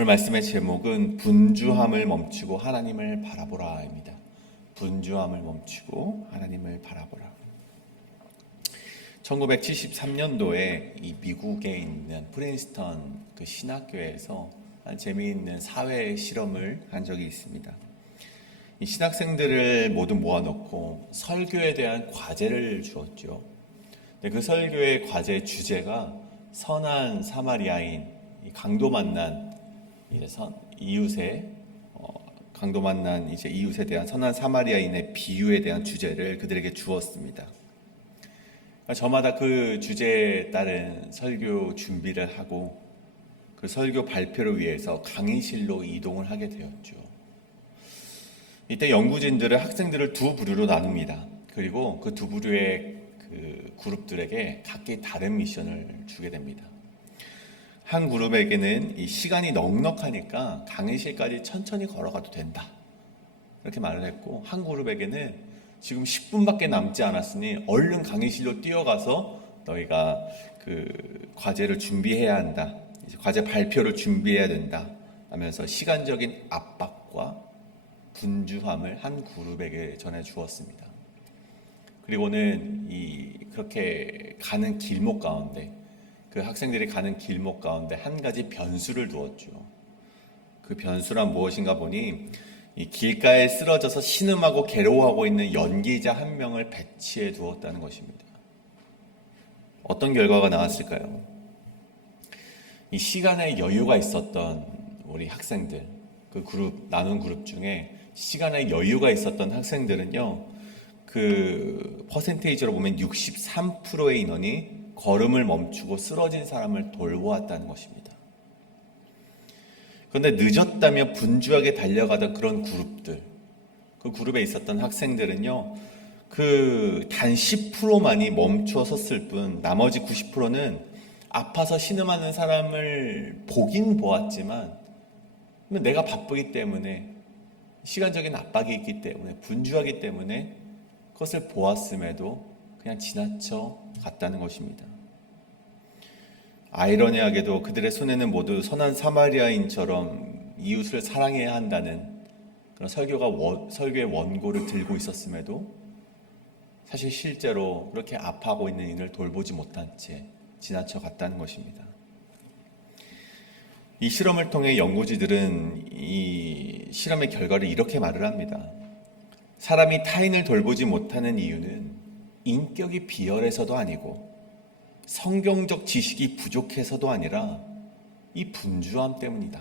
오늘 말씀의 제목은 분주함을 멈추고 하나님을 바라보라입니다. 분주함을 멈추고 하나님을 바라보라. 1973년도에 이 미국에 있는 프린스턴 그 신학교에서 재미있는 사회 실험을 한 적이 있습니다. 이 신학생들을 모두 모아놓고 설교에 대한 과제를 주었죠. 그 설교의 과제 주제가 선한 사마리아인, 강도 만난 이웃에 강도 만난 이웃에 대한 선한 사마리아인의 비유에 대한 주제를 그들에게 주었습니다. 저마다 그 주제에 따른 설교 준비를 하고 그 설교 발표를 위해서 강의실로 이동을 하게 되었죠. 이때 연구진들은 학생들을 두 부류로 나눕니다. 그리고 그 두 부류의 그 그룹들에게 각기 다른 미션을 주게 됩니다. 한 그룹에게는 이 시간이 넉넉하니까 강의실까지 천천히 걸어가도 된다, 이렇게 말을 했고, 한 그룹에게는 지금 10분밖에 남지 않았으니 얼른 강의실로 뛰어가서 너희가 그 과제를 준비해야 한다, 이제 과제 발표를 준비해야 된다 하면서 시간적인 압박과 분주함을 한 그룹에게 전해 주었습니다. 그리고는 그렇게 가는 길목 가운데, 그 학생들이 가는 길목 가운데 한 가지 변수를 두었죠. 그 변수란 무엇인가 보니 이 길가에 쓰러져서 신음하고 괴로워하고 있는 연기자 한 명을 배치해 두었다는 것입니다. 어떤 결과가 나왔을까요? 이 시간에 여유가 있었던 우리 학생들, 그 나눈 그룹 중에 시간에 여유가 있었던 학생들은요, 그 퍼센테이지로 보면 63%의 인원이 걸음을 멈추고 쓰러진 사람을 돌보았다는 것입니다. 그런데 늦었다며 분주하게 달려가던 그런 그룹들, 그 그룹에 있었던 학생들은요, 그 단 10%만이 멈춰 섰을 뿐 나머지 90%는 아파서 신음하는 사람을 보긴 보았지만 내가 바쁘기 때문에, 시간적인 압박이 있기 때문에, 분주하기 때문에 그것을 보았음에도 그냥 지나쳐 갔다는 것입니다. 아이러니하게도 그들의 손에는 모두 선한 사마리아인처럼 이웃을 사랑해야 한다는 그런 설교의 원고를 들고 있었음에도 사실 실제로 그렇게 아파하고 있는 이를 돌보지 못한 채 지나쳐 갔다는 것입니다. 이 실험을 통해 연구진들은 이 실험의 결과를 이렇게 말을 합니다. 사람이 타인을 돌보지 못하는 이유는 인격이 비열해서도 아니고 성경적 지식이 부족해서도 아니라 이 분주함 때문이다.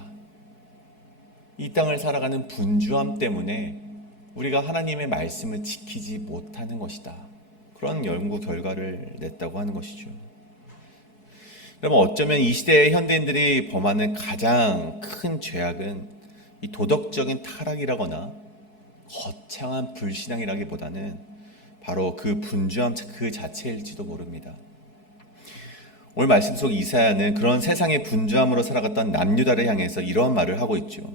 이 땅을 살아가는 분주함 때문에 우리가 하나님의 말씀을 지키지 못하는 것이다. 그런 연구 결과를 냈다고 하는 것이죠. 여러분, 어쩌면 이 시대의 현대인들이 범하는 가장 큰 죄악은 이 도덕적인 타락이라거나 거창한 불신앙이라기보다는 바로 그 분주함 그 자체일지도 모릅니다. 오늘 말씀 속 이사야는 그런 세상의 분주함으로 살아갔던 남유다를 향해서 이러한 말을 하고 있죠.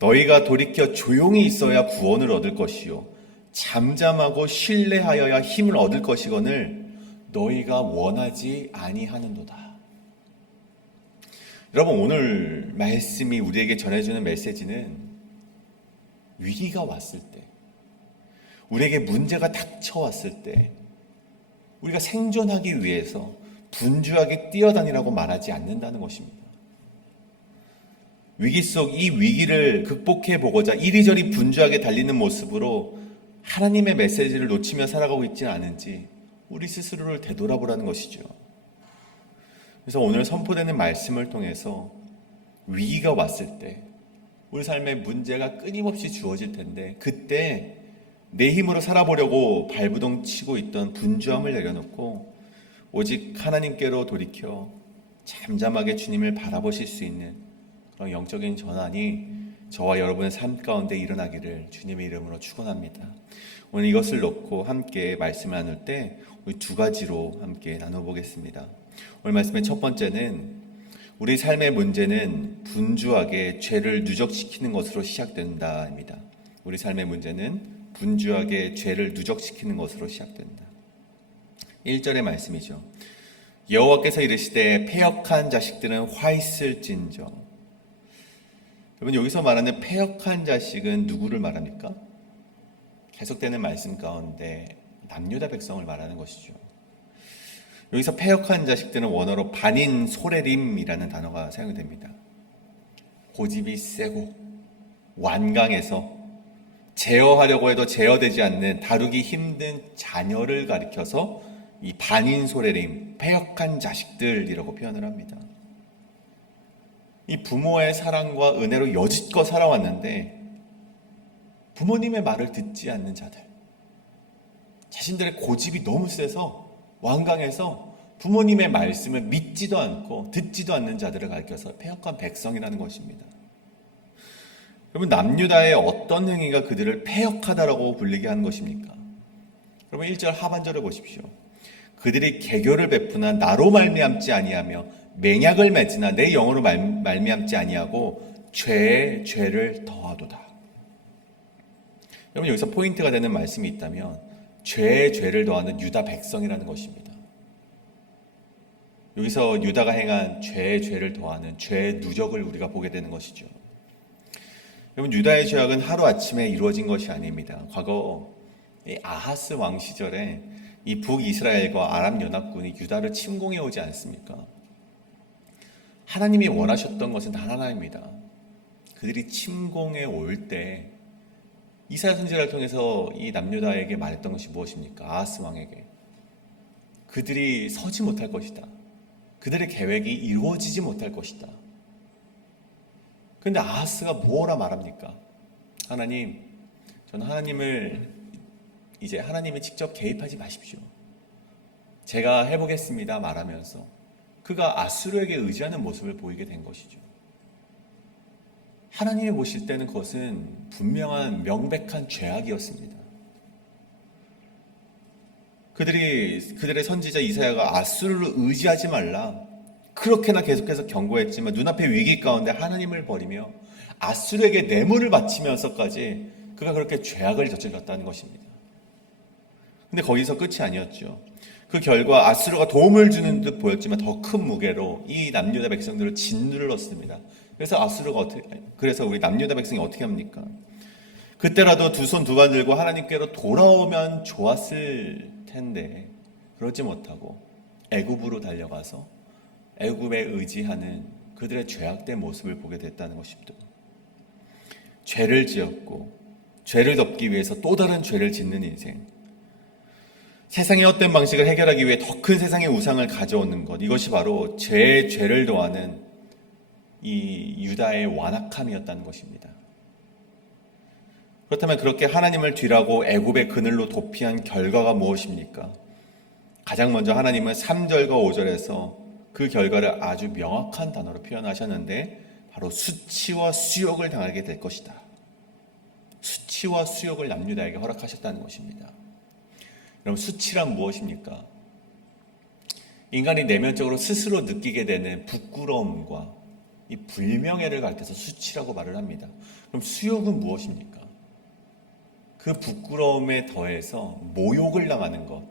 너희가 돌이켜 조용히 있어야 구원을 얻을 것이요 잠잠하고 신뢰하여야 힘을 얻을 것이거늘 너희가 원하지 아니하는도다. 여러분, 오늘 말씀이 우리에게 전해주는 메시지는 위기가 왔을 때, 우리에게 문제가 닥쳐왔을 때 우리가 생존하기 위해서 분주하게 뛰어다니라고 말하지 않는다는 것입니다. 위기 속 이 위기를 극복해 보고자 이리저리 분주하게 달리는 모습으로 하나님의 메시지를 놓치며 살아가고 있지는 않은지 우리 스스로를 되돌아보라는 것이죠. 그래서 오늘 선포되는 말씀을 통해서 위기가 왔을 때, 우리 삶에 문제가 끊임없이 주어질 텐데, 그때 내 힘으로 살아보려고 발부동 치고 있던 분주함을 내려놓고 오직 하나님께로 돌이켜 잠잠하게 주님을 바라보실 수 있는 그런 영적인 전환이 저와 여러분의 삶 가운데 일어나기를 주님의 이름으로 축원합니다. 오늘 이것을 놓고 함께 말씀을 나눌 때 우리 두 가지로 함께 나눠보겠습니다. 오늘 말씀의 첫 번째는 우리 삶의 문제는 분주하게 죄를 누적시키는 것으로 시작된다입니다. 우리 삶의 문제는 분주하게 죄를 누적시키는 것으로 시작된다. 1절의 말씀이죠. 여호와께서 이르시되 패역한 자식들은 화 있을진저. 여러분, 여기서 말하는 패역한 자식은 누구를 말합니까? 계속되는 말씀 가운데 남유다 백성을 말하는 것이죠. 여기서 패역한 자식들은 원어로 반인 소레림이라는 단어가 사용이 됩니다. 고집이 세고 완강해서 제어하려고 해도 제어되지 않는 다루기 힘든 자녀를 가리켜서 이 반인 소레림, 패역한 자식들이라고 표현을 합니다. 이 부모의 사랑과 은혜로 여지껏 살아왔는데 부모님의 말을 듣지 않는 자들, 자신들의 고집이 너무 세서 완강해서 부모님의 말씀을 믿지도 않고 듣지도 않는 자들을 가리켜서 패역한 백성이라는 것입니다. 여러분, 남유다의 어떤 행위가 그들을 패역하다라고 불리게 하는 것입니까? 여러분, 1절 하반절을 보십시오. 그들이 개교를 베푸나 나로 말미암지 아니하며 맹약을 맺으나 내 영으로 말미암지 아니하고 죄에 죄를 더하도다. 여러분, 여기서 포인트가 되는 말씀이 있다면 죄에 죄를 더하는 유다 백성이라는 것입니다. 여기서 유다가 행한 죄에 죄를 더하는 죄의 누적을 우리가 보게 되는 것이죠. 여러분, 유다의 죄악은 하루아침에 이루어진 것이 아닙니다. 과거 아하스 왕 시절에 이 북이스라엘과 아람 연합군이 유다를 침공해 오지 않습니까? 하나님이 원하셨던 것은 단 하나입니다. 그들이 침공해 올 때 이사야 선지자를 통해서 이 남유다에게 말했던 것이 무엇입니까? 아하스 왕에게 그들이 서지 못할 것이다. 그들의 계획이 이루어지지 못할 것이다. 그런데 아하스가 뭐라 말합니까? 하나님, 저는 하나님이 직접 개입하지 마십시오. 제가 해보겠습니다 말하면서 그가 아수르에게 의지하는 모습을 보이게 된 것이죠. 하나님이 보실 때는 그것은 분명한 명백한 죄악이었습니다. 그들의 선지자 이사야가 아수르를 의지하지 말라 그렇게나 계속해서 경고했지만 눈앞의 위기 가운데 하나님을 버리며 아수르에게 뇌물을 바치면서까지 그가 그렇게 죄악을 저질렀다는 것입니다. 근데 거기서 끝이 아니었죠. 그 결과 아수르가 도움을 주는 듯 보였지만 더 큰 무게로 이 남유다 백성들을 짓눌렀습니다. 그래서 우리 남유다 백성이 어떻게 합니까? 그때라도 두 손 두 발 들고 하나님께로 돌아오면 좋았을 텐데 그러지 못하고 애굽으로 달려가서 애굽에 의지하는 그들의 죄악된 모습을 보게 됐다는 것입니다. 죄를 지었고 죄를 덮기 위해서 또 다른 죄를 짓는 인생, 세상의 헛된 방식을 해결하기 위해 더 큰 세상의 우상을 가져오는 것, 이것이 바로 죄에 죄를 더하는 이 유다의 완악함이었다는 것입니다. 그렇다면 그렇게 하나님을 뒤라고 애굽의 그늘로 도피한 결과가 무엇입니까? 가장 먼저 하나님은 3절과 5절에서 그 결과를 아주 명확한 단어로 표현하셨는데 바로 수치와 수욕을 당하게 될 것이다. 수치와 수욕을 남유다에게 허락하셨다는 것입니다. 여러분, 수치란 무엇입니까? 인간이 내면적으로 스스로 느끼게 되는 부끄러움과 이 불명예를 가리켜서 수치라고 말을 합니다. 그럼 수욕은 무엇입니까? 그 부끄러움에 더해서 모욕을 당하는 것,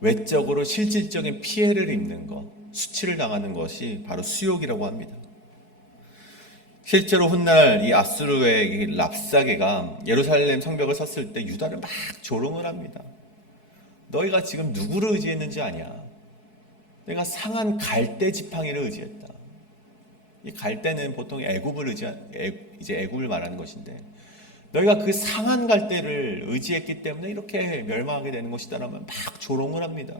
외적으로 실질적인 피해를 입는 것, 수치를 당하는 것이 바로 수욕이라고 합니다. 실제로 훗날 이 아수르의 이 랍사게가 예루살렘 성벽을 섰을 때 유다를 막 조롱을 합니다. 너희가 지금 누구를 의지했는지 아냐? 내가 상한 갈대 지팡이를 의지했다. 이 갈대는 보통 애굽을 말하는 것인데, 너희가 그 상한 갈대를 의지했기 때문에 이렇게 멸망하게 되는 것이다라면 막 조롱을 합니다.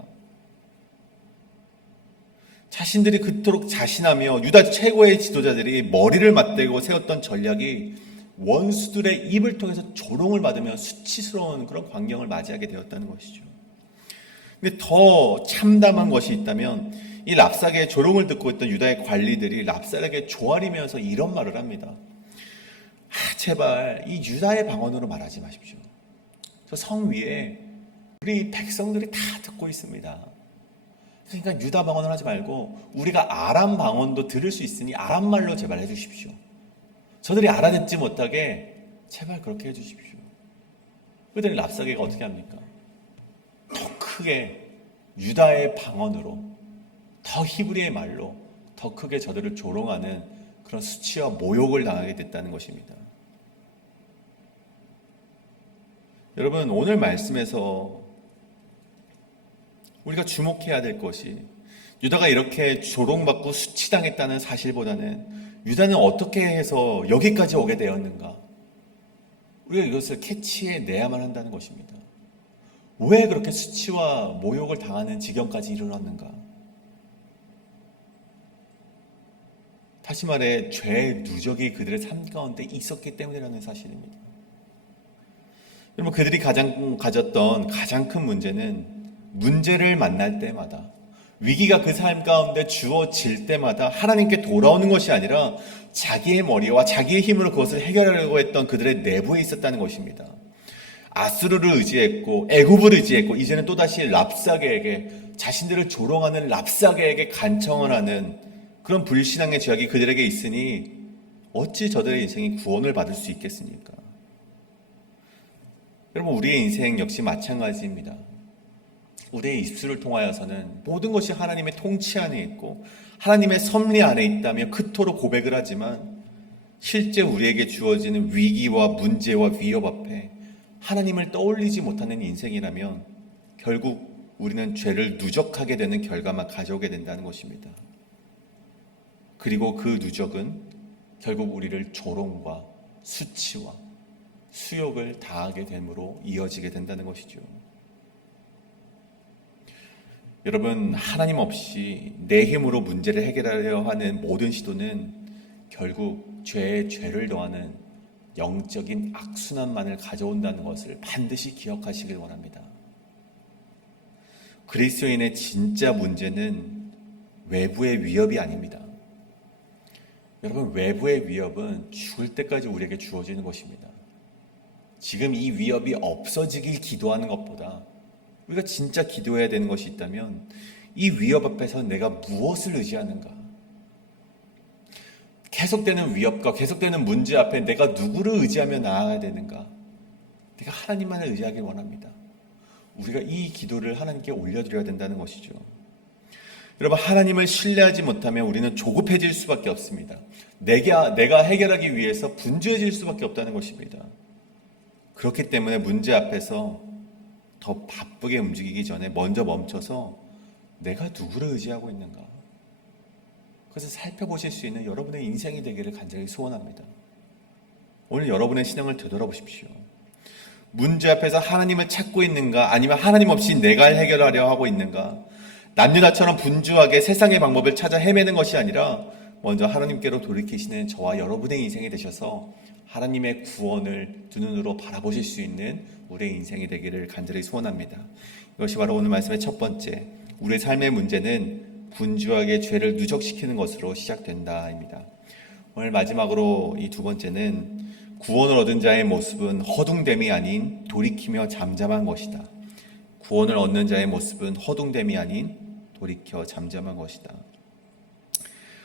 자신들이 그토록 자신하며 유다 최고의 지도자들이 머리를 맞대고 세웠던 전략이 원수들의 입을 통해서 조롱을 받으며 수치스러운 그런 광경을 맞이하게 되었다는 것이죠. 근데 더 참담한 것이 있다면 이 랍사게의 조롱을 듣고 있던 유다의 관리들이 랍사게에게 조아리면서 이런 말을 합니다. 제발 이 유다의 방언으로 말하지 마십시오. 저 성 위에 우리 백성들이 다 듣고 있습니다. 그러니까 유다 방언을 하지 말고 우리가 아람 방언도 들을 수 있으니 아람 말로 제발 해주십시오. 저들이 알아듣지 못하게 제발 그렇게 해주십시오. 그랬더니 랍사게가 어떻게 합니까? 더 크게 유다의 방언으로, 더 히브리의 말로 더 크게 저들을 조롱하는 그런 수치와 모욕을 당하게 됐다는 것입니다. 여러분, 오늘 말씀에서 우리가 주목해야 될 것이 유다가 이렇게 조롱받고 수치당했다는 사실보다는 유다는 어떻게 해서 여기까지 오게 되었는가? 우리가 이것을 캐치해내야만 한다는 것입니다. 왜 그렇게 수치와 모욕을 당하는 지경까지 이르렀는가? 다시 말해 죄의 누적이 그들의 삶 가운데 있었기 때문이라는 사실입니다. 여러분, 그들이 가졌던 가장 큰 문제는 문제를 만날 때마다, 위기가 그 삶 가운데 주어질 때마다 하나님께 돌아오는 것이 아니라 자기의 머리와 자기의 힘으로 그것을 해결하려고 했던 그들의 내부에 있었다는 것입니다. 아수르를 의지했고 애굽을 의지했고 이제는 또다시 랍사게에게, 자신들을 조롱하는 랍사게에게 간청을 하는 그런 불신앙의 죄악이 그들에게 있으니 어찌 저들의 인생이 구원을 받을 수 있겠습니까? 여러분, 우리의 인생 역시 마찬가지입니다. 우리의 입술을 통하여서는 모든 것이 하나님의 통치 안에 있고 하나님의 섭리 안에 있다며 그토록 고백을 하지만 실제 우리에게 주어지는 위기와 문제와 위협 앞에 하나님을 떠올리지 못하는 인생이라면 결국 우리는 죄를 누적하게 되는 결과만 가져오게 된다는 것입니다. 그리고 그 누적은 결국 우리를 조롱과 수치와 수욕을 당하게 됨으로 이어지게 된다는 것이죠. 여러분, 하나님 없이 내 힘으로 문제를 해결하려 하는 모든 시도는 결국 죄에 죄를 더하는 영적인 악순환만을 가져온다는 것을 반드시 기억하시길 원합니다. 그리스도인의 진짜 문제는 외부의 위협이 아닙니다. 여러분, 외부의 위협은 죽을 때까지 우리에게 주어지는 것입니다. 지금 이 위협이 없어지길 기도하는 것보다 우리가 진짜 기도해야 되는 것이 있다면 이 위협 앞에서 내가 무엇을 의지하는가? 계속되는 위협과 계속되는 문제 앞에 내가 누구를 의지하며 나아가야 되는가? 내가 하나님만을 의지하길 원합니다. 우리가 이 기도를 하나님께 올려드려야 된다는 것이죠. 여러분, 하나님을 신뢰하지 못하면 우리는 조급해질 수밖에 없습니다. 내가 해결하기 위해서 분주해질 수밖에 없다는 것입니다. 그렇기 때문에 문제 앞에서 더 바쁘게 움직이기 전에 먼저 멈춰서 내가 누구를 의지하고 있는가? 그것을 살펴보실 수 있는 여러분의 인생이 되기를 간절히 소원합니다. 오늘 여러분의 신앙을 되돌아보십시오. 문제 앞에서 하나님을 찾고 있는가? 아니면 하나님 없이 내가 해결하려 하고 있는가? 남유다처럼 분주하게 세상의 방법을 찾아 헤매는 것이 아니라 먼저 하나님께로 돌이키시는 저와 여러분의 인생이 되셔서 하나님의 구원을 두 눈으로 바라보실 수 있는 우리의 인생이 되기를 간절히 소원합니다. 이것이 바로 오늘 말씀의 첫 번째, 우리의 삶의 문제는 분주하게 죄를 누적시키는 것으로 시작된다입니다. 오늘 마지막으로 이 두 번째는 구원을 얻은 자의 모습은 허둥됨이 아닌 돌이키며 잠잠한 것이다. 구원을 얻는 자의 모습은 허둥됨이 아닌 돌이켜 잠잠한 것이다.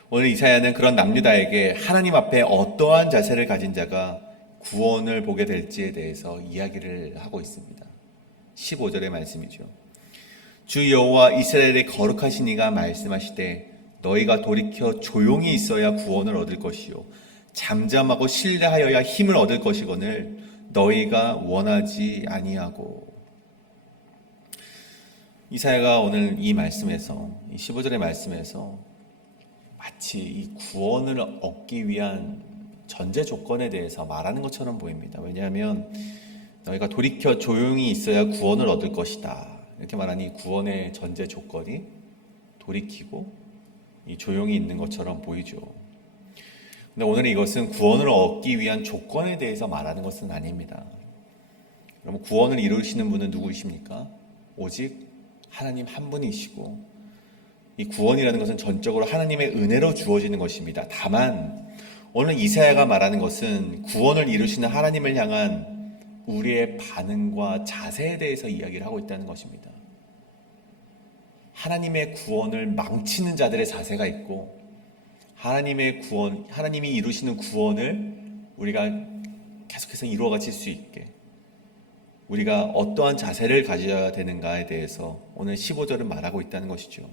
오늘 이사야는 그런 남유다에게 하나님 앞에 어떠한 자세를 가진 자가 구원을 보게 될지에 대해서 이야기를 하고 있습니다. 15절의 말씀이죠. 주 여호와 이스라엘의 거룩하신 이가 말씀하시되 너희가 돌이켜 조용히 있어야 구원을 얻을 것이요 잠잠하고 신뢰하여야 힘을 얻을 것이거늘 너희가 원하지 아니하고. 이사야가 오늘 이 말씀에서, 이 15절의 말씀에서 마치 이 구원을 얻기 위한 전제 조건에 대해서 말하는 것처럼 보입니다. 왜냐하면 너희가 돌이켜 조용히 있어야 구원을 얻을 것이다, 이렇게 말하니 구원의 전제 조건이 돌이키고 이 조용히 있는 것처럼 보이죠. 근데 오늘 이것은 구원을 얻기 위한 조건에 대해서 말하는 것은 아닙니다. 그럼 구원을 이루시는 분은 누구이십니까? 오직 하나님 한 분이시고, 이 구원이라는 것은 전적으로 하나님의 은혜로 주어지는 것입니다. 다만 오늘 이사야가 말하는 것은 구원을 이루시는 하나님을 향한 우리의 반응과 자세에 대해서 이야기를 하고 있다는 것입니다. 하나님의 구원을 망치는 자들의 자세가 있고, 하나님이 이루시는 구원을 우리가 계속해서 이루어가실 수 있게 우리가 어떠한 자세를 가져야 되는가에 대해서 오늘 15절은 말하고 있다는 것이죠.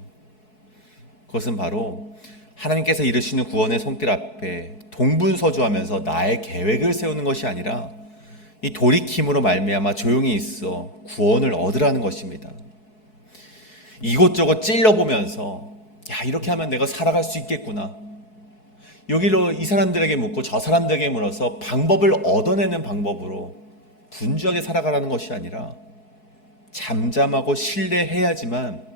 그것은 바로 하나님께서 이루시는 구원의 손길 앞에 동분서주하면서 나의 계획을 세우는 것이 아니라 이 돌이킴으로 말미암아 조용히 있어 구원을 얻으라는 것입니다. 이곳저곳 찔러보면서 야, 이렇게 하면 내가 살아갈 수 있겠구나. 여기로 이 사람들에게 묻고 저 사람들에게 물어서 방법을 얻어내는 방법으로 분주하게 살아가라는 것이 아니라 잠잠하고 신뢰해야지만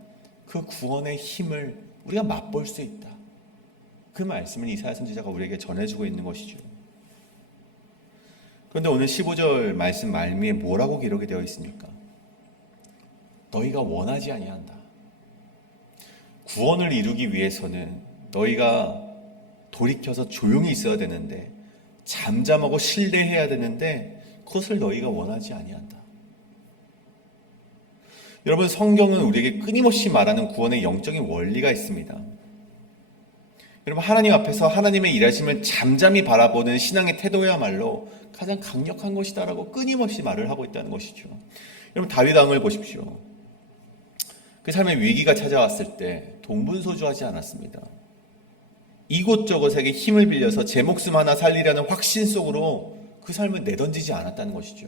그 구원의 힘을 우리가 맛볼 수 있다. 그 말씀을 이사야 선지자가 우리에게 전해주고 있는 것이죠. 그런데 오늘 15절 말씀 말미에 뭐라고 기록이 되어 있습니까? 너희가 원하지 아니한다. 구원을 이루기 위해서는 너희가 돌이켜서 조용히 있어야 되는데 잠잠하고 신뢰해야 되는데 그것을 너희가 원하지 아니한다. 여러분, 성경은 우리에게 끊임없이 말하는 구원의 영적인 원리가 있습니다. 여러분, 하나님 앞에서 하나님의 일하심을 잠잠히 바라보는 신앙의 태도야말로 가장 강력한 것이다라고 끊임없이 말을 하고 있다는 것이죠. 여러분, 다윗 왕을 보십시오. 그 삶의 위기가 찾아왔을 때 동분서주하지 않았습니다. 이곳저곳에게 힘을 빌려서 제 목숨 하나 살리려는 확신 속으로 그 삶을 내던지지 않았다는 것이죠.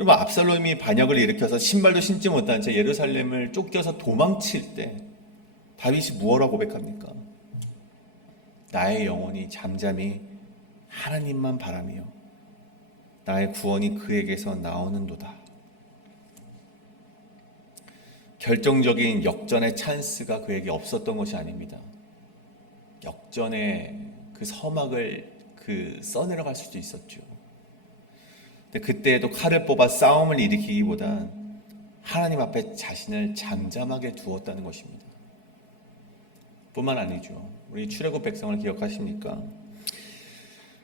여러분, 압살롬이 반역을 일으켜서 신발도 신지 못한 채 예루살렘을 쫓겨서 도망칠 때 다윗이 무엇라고 고백합니까? 나의 영혼이 잠잠히 하나님만 바라며 나의 구원이 그에게서 나오는도다. 결정적인 역전의 찬스가 그에게 없었던 것이 아닙니다. 역전의 그 서막을 써내려갈 수도 있었죠. 근데 그때에도 칼을 뽑아 싸움을 일으키기보단 하나님 앞에 자신을 잠잠하게 두었다는 것입니다. 뿐만 아니죠. 우리 출애굽 백성을 기억하십니까?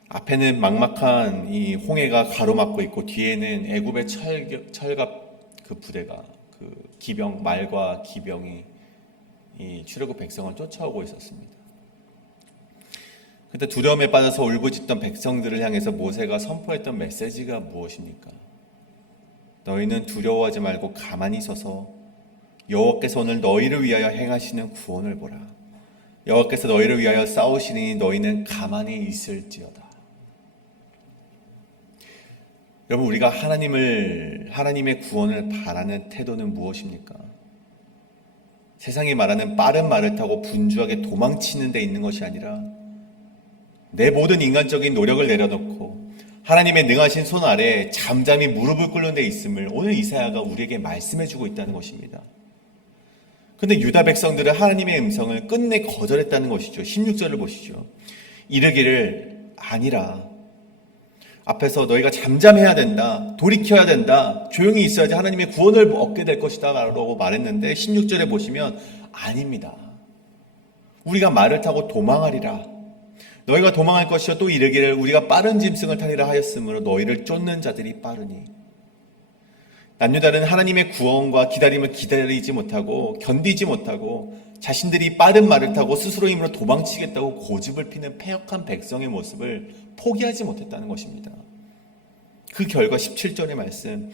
앞에는 막막한 이 홍해가 가로막고 있고 뒤에는 애굽의 철갑 그 부대가 그 기병 말과 기병이 이 출애굽 백성을 쫓아오고 있었습니다. 그때 두려움에 빠져서 울부짖던 백성들을 향해서 모세가 선포했던 메시지가 무엇입니까? 너희는 두려워하지 말고 가만히 서서 여호와께서 오늘 너희를 위하여 행하시는 구원을 보라. 여호와께서 너희를 위하여 싸우시니 너희는 가만히 있을지어다. 여러분, 우리가 하나님의 구원을 바라는 태도는 무엇입니까? 세상이 말하는 빠른 말을 타고 분주하게 도망치는 데 있는 것이 아니라 내 모든 인간적인 노력을 내려놓고 하나님의 능하신 손 아래에 잠잠히 무릎을 꿇는 데 있음을 오늘 이사야가 우리에게 말씀해주고 있다는 것입니다. 그런데 유다 백성들은 하나님의 음성을 끝내 거절했다는 것이죠. 16절을 보시죠. 이르기를 아니라 앞에서 너희가 잠잠해야 된다, 돌이켜야 된다, 조용히 있어야지 하나님의 구원을 얻게 될 것이다 라고 말했는데 16절에 보시면 아닙니다. 우리가 말을 타고 도망하리라. 너희가 도망할 것이요 또 이르기를 우리가 빠른 짐승을 타리라 하였으므로 너희를 쫓는 자들이 빠르니. 남유다는 하나님의 구원과 기다림을 기다리지 못하고 견디지 못하고 자신들이 빠른 말을 타고 스스로 힘으로 도망치겠다고 고집을 피는 패역한 백성의 모습을 포기하지 못했다는 것입니다. 그 결과 17절의 말씀,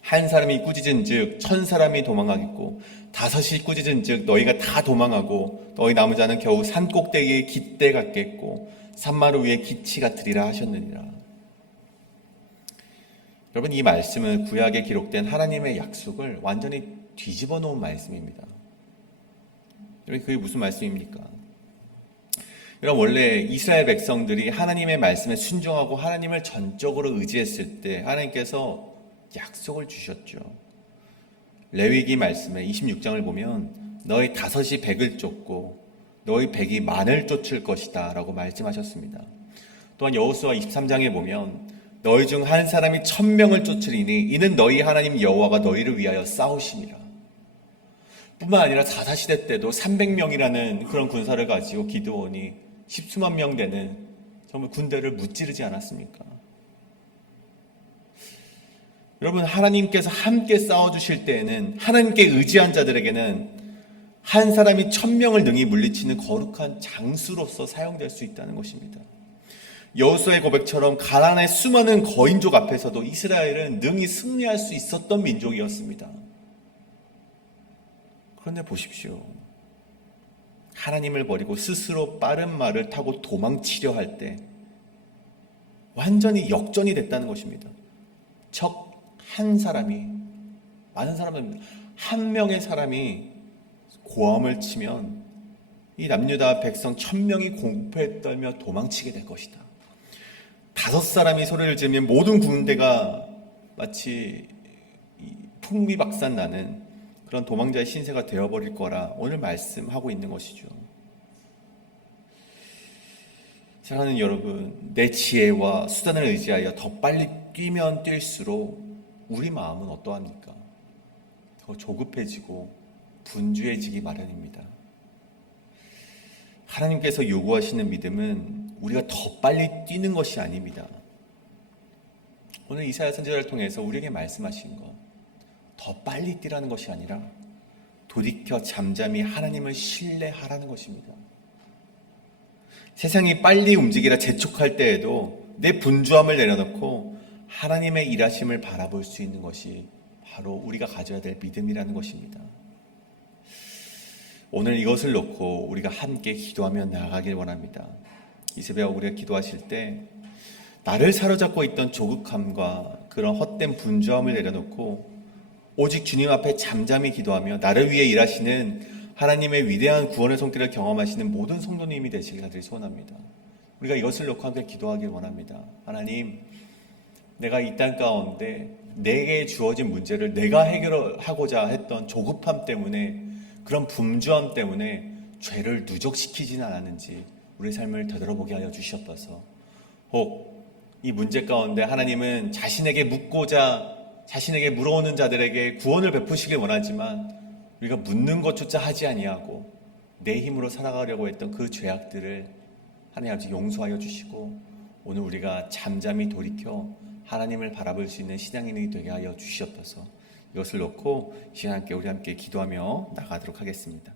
한 사람이 꾸짖은 즉 1000사람이 도망하겠고 5이 꾸짖은 즉 너희가 다 도망하고 너희 남은 자는 겨우 산 꼭대기에 깃대 같겠고 산마루 위에 기치 같으리라 하셨느니라. 여러분, 이 말씀은 구약에 기록된 하나님의 약속을 완전히 뒤집어 놓은 말씀입니다. 여러분, 그게 무슨 말씀입니까? 여러분, 원래 이스라엘 백성들이 하나님의 말씀에 순종하고 하나님을 전적으로 의지했을 때 하나님께서 약속을 주셨죠. 레위기 말씀에 26장을 보면 너희 5이 100을 쫓고 너희 100이 10,000을 쫓을 것이다 라고 말씀하셨습니다. 또한 여호수아 23장에 보면 너희 중 한 사람이 1000명을 쫓으리니 이는 너희 하나님 여호와가 너희를 위하여 싸우심이라. 뿐만 아니라 사사시대 때도 300명이라는 그런 군사를 가지고 기드온이 10수만 명 되는 정말 군대를 무찌르지 않았습니까? 여러분, 하나님께서 함께 싸워주실 때에는 하나님께 의지한 자들에게는 한 사람이 1000명을 능히 물리치는 거룩한 장수로서 사용될 수 있다는 것입니다. 여호수아의 고백처럼 가나안의 수많은 거인족 앞에서도 이스라엘은 능히 승리할 수 있었던 민족이었습니다. 그런데 보십시오. 하나님을 버리고 스스로 빠른 말을 타고 도망치려 할 때 완전히 역전이 됐다는 것입니다. 적 한 사람이, 많은 사람들, 한 명의 사람이 고함을 치면 이 남유다 백성 1000명이 공포에 떨며 도망치게 될 것이다. 5사람이 소리를 지르면 모든 군대가 마치 풍비박산 나는 그런 도망자의 신세가 되어버릴 거라 오늘 말씀하고 있는 것이죠. 사랑하는 여러분, 내 지혜와 수단을 의지하여 더 빨리 뛰면 뛸수록 우리 마음은 어떠합니까? 더 조급해지고 분주해지기 마련입니다. 하나님께서 요구하시는 믿음은 우리가 더 빨리 뛰는 것이 아닙니다. 오늘 이사야 선지자를 통해서 우리에게 말씀하신 것, 더 빨리 뛰라는 것이 아니라 돌이켜 잠잠히 하나님을 신뢰하라는 것입니다. 세상이 빨리 움직이라 재촉할 때에도 내 분주함을 내려놓고 하나님의 일하심을 바라볼 수 있는 것이 바로 우리가 가져야 될 믿음이라는 것입니다. 오늘 이것을 놓고 우리가 함께 기도하며 나아가길 원합니다. 이 새벽 우리가 기도하실 때 나를 사로잡고 있던 조급함과 그런 헛된 분주함을 내려놓고 오직 주님 앞에 잠잠히 기도하며 나를 위해 일하시는 하나님의 위대한 구원의 손길을 경험하시는 모든 성도님이 되시길 간절히 소원합니다. 우리가 이것을 놓고 함께 기도하길 원합니다. 하나님, 내가 이 땅 가운데 내게 주어진 문제를 내가 해결하고자 했던 조급함 때문에, 그런 분주함 때문에 죄를 누적시키지는 않았는지 우리 삶을 되돌아보게 하여 주시옵소서. 혹 이 문제 가운데 하나님은 자신에게 물어오는 자들에게 구원을 베푸시길 원하지만 우리가 묻는 것조차 하지 아니하고 내 힘으로 살아가려고 했던 그 죄악들을 하나님 아버지 용서하여 주시고 오늘 우리가 잠잠히 돌이켜 하나님을 바라볼 수 있는 신앙인이 되게 하여 주시옵소서. 이것을 놓고 이 시간 함께 우리 함께 기도하며 나가도록 하겠습니다.